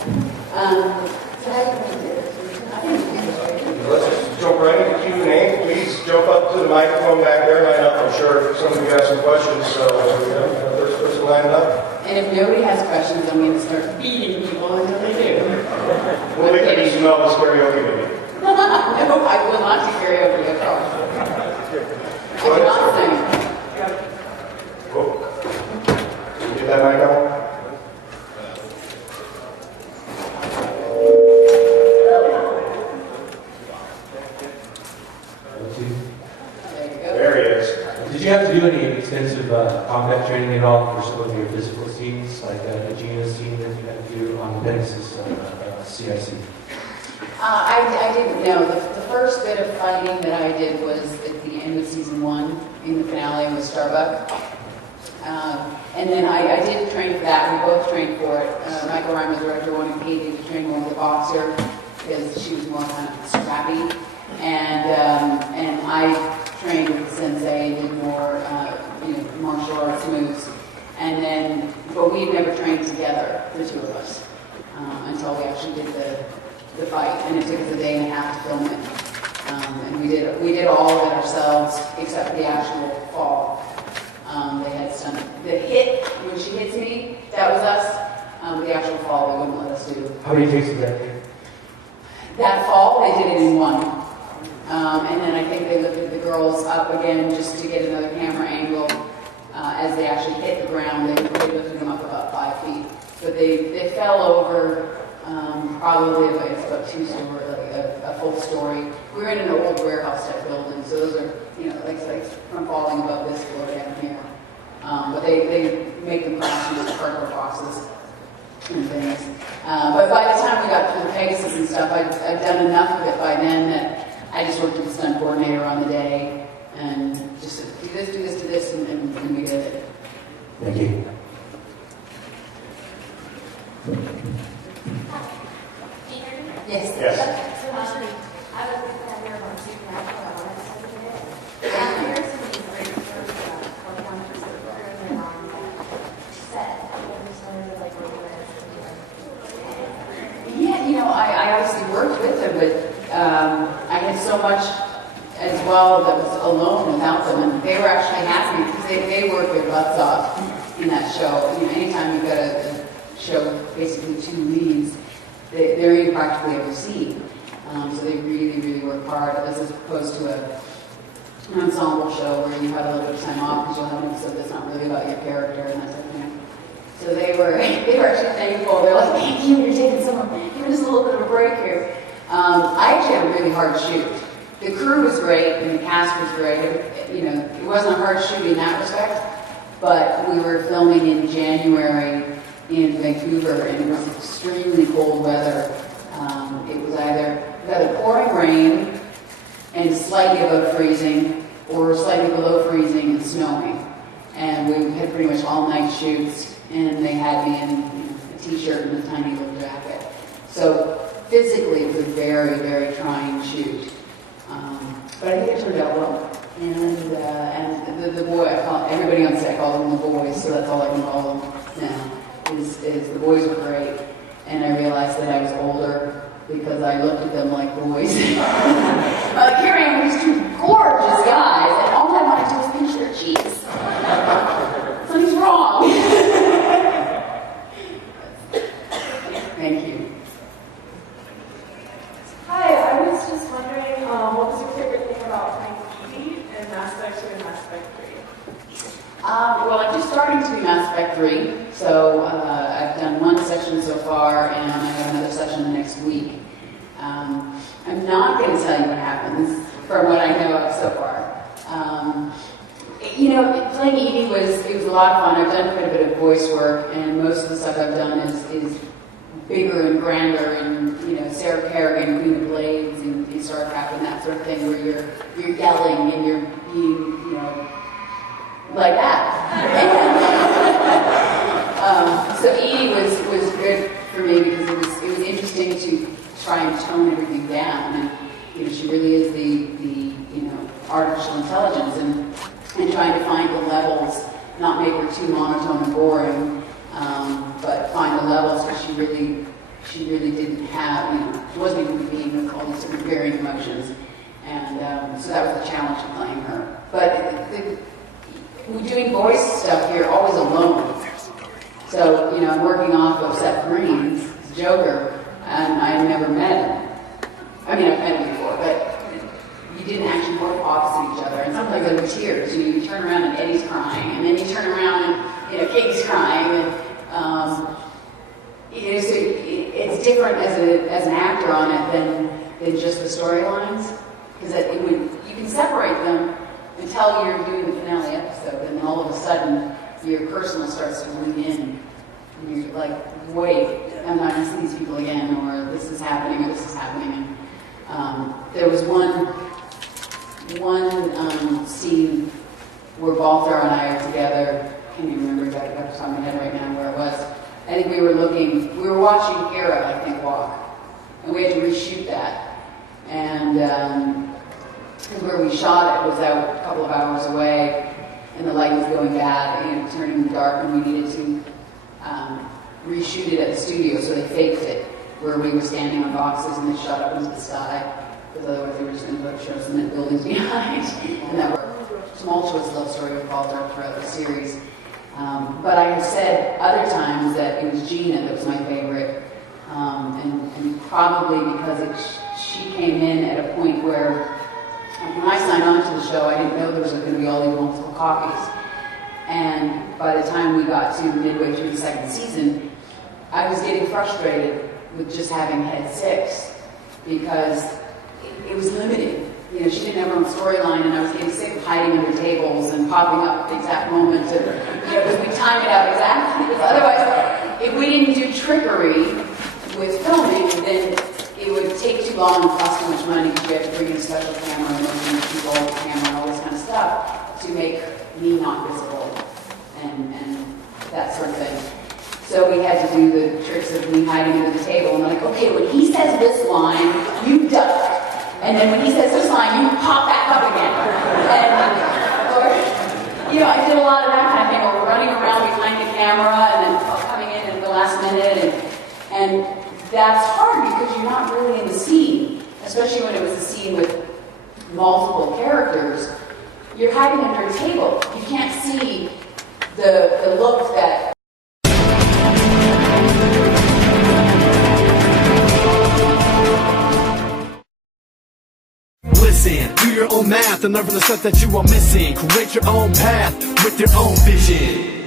So how do you think it is? I think it's Let's just jump right into Q&A. Please jump up to the microphone back there, line up. I'm sure some of you have some questions, so first person lining up. And if nobody has questions, I'm going to start beating people until they do. We'll make it some Elvis karaoke maybe. No, I will not do karaoke at all. I cannot sing. Oh. Get that mic on. Did you have to do any extensive combat training at all for some of your physical scenes, like the Gina scene that you had to do on the Genesis CIC? I didn't know. The first bit of fighting that I did was at the end of season 1 in the finale with Starbuck. And then I did train for that. We both trained for it. Michael Ryan, the director, wanted Katie to train more with a boxer because she was more kind of scrappy. And I trained with the sensei and did more martial arts moves. And then, but we'd never trained together, the two of us, until we actually did the fight. And it took us a day and a half to film it. And we did all of it ourselves, except for the actual fall. They had some, the hit, when she hits me, that was us. The actual fall, they wouldn't let us do. How many takes did that take? That fall, they did it in 1. And then I think they lifted the girls up again just to get another camera angle as they actually hit the ground. They lifted them up about 5 feet. But they fell over probably it's about 2 story, like a full story. We were in an old warehouse type building, so those are, like from falling above this floor down here. But they make them crash into cardboard boxes and things. But by the time we got through the paces and stuff, I'd done enough of it by then that I just worked with the stunt coordinator on the day and just said, do this, and we did it. Thank you. Yes. Yes. So I was going to hear about supernatural elements of it. Here's some of these great stories about what one person earlier on set. What was some of the like romance? Yeah, I obviously worked with them, but I had so much as well that was alone without them, and they were actually happy because they worked their butts off in that show. Anytime you've got a show, basically 2 leads, they're in practically every scene. So they really, really work hard, as opposed to an ensemble show where you have a little bit of time off because you'll have an episode that's not really about your character and that type of thing. So they were actually thankful. They're like, thank you, you're taking even just a little bit of a break here. I actually had a really hard shoot. The crew was great and the cast was great. It wasn't a hard shoot in that respect, but we were filming in January in Vancouver and it was extremely cold weather. It was either pouring rain and slightly above freezing or slightly below freezing and snowing. And we had pretty much all night shoots and they had me in a t-shirt and a tiny little jacket. So physically, it was a very, very trying shoot. But I think it turned out well. And the boy, everybody on set called them the boys, so that's all I can call them now, is the boys were great. And I realized that I was older because I looked at them like boys. Here I am with these 2 gorgeous guys, and all I want to do is pinch their cheeks. Something's wrong. Thank you. Hi, I was just wondering, what was your favorite thing about playing Evie in Mass Effect 2 and Mass Effect 3? Well, I'm just starting to do Mass Effect 3, so I've done 1 session so far, and I have another session next week. I'm not going to tell you what happens from what I know of so far. Playing Evie was a lot of fun. I've done quite a bit of voice work, and most of the stuff I've done is bigger and grander, and Sarah Kerrigan, Queen of Blades, and StarCraft, and that sort of thing, where you're yelling and you're being, like that. So Edie was good for me because it was interesting to try and tone everything down, and she really is the artificial intelligence, and trying to find the levels, not make her too monotone and boring, but find the levels where she really she really didn't have, she wasn't even being with all these different varying emotions. And so that was the challenge of playing her. But we're doing voice stuff here always alone. So, I'm working off of Seth Green's Joker, and I never met him. I mean, I've met him before, but you didn't actually work opposite each other. And sometimes there were tears. You turn around and Eddie's crying, and then you turn around and, Katie's crying. And it's different as an actor on it than just the storylines. Because you can separate them until you're doing the finale episode, and then all of a sudden your personal starts to bleed in. And you're like, wait, I'm not going to see these people again, or this is happening, or this is happening. And there was one scene where Balthar and I are together. I can't even remember exactly off the top of my head right now where it was. I think we were watching Hera, I think, walk. And we had to reshoot that. And where we shot it was out a couple of hours away, and the light was going bad, turning dark, and we needed to reshoot it at the studio, so they faked it, where we were standing on boxes and they shot up into the sky, because otherwise they were just going to show us the buildings behind. And that was a tumultuous love story with Balthar throughout the series. But I have said other times that it was Gina that was my favorite, and probably because she came in at a point where, when I signed on to the show, I didn't know there was going to be all these multiple copies. And by the time we got to midway through the second season, I was getting frustrated with just having head 6 because it was limited. She didn't have her own storyline, and I was getting sick of hiding under tables and popping up at the exact moment because we timed it out exactly. Because otherwise, if we didn't do trickery with filming, then it would take too long and cost too much money because we have to bring in a special camera and motion control the camera and all this kind of stuff to make me not visible and that sort of thing. So we had to do the tricks of me hiding under the table and like, okay, when he says this line, you duck. And then when he says this line, you pop back up again. Or, I did a lot of that kind of thing where we're running around behind the camera and then coming in at the last minute. And that's hard because you're not really in the scene, especially when it was a scene with multiple characters. You're hiding under a table. You can't see the look that... Listen, do your own math and learn from the stuff that you are missing. Create your own path with your own vision.